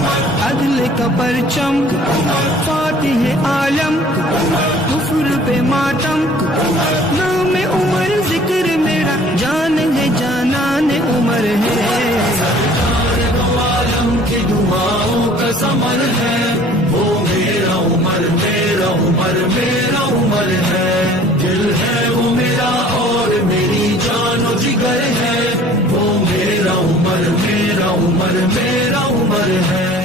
अदल का परचम, फातिह आलम, कुफ्र पे मातम, नाम उमर जिक्र मेरा, जान है जानान उमर है। सरकार दो आलम की दुआओं का समर है, वो मेरा उमर, मेरा उमर, मेरा उमर है। दिल है वो मेरा और मेरी जानो जिगर है, वो मेरा उमर, मेरा उमर, मेरा उमर है।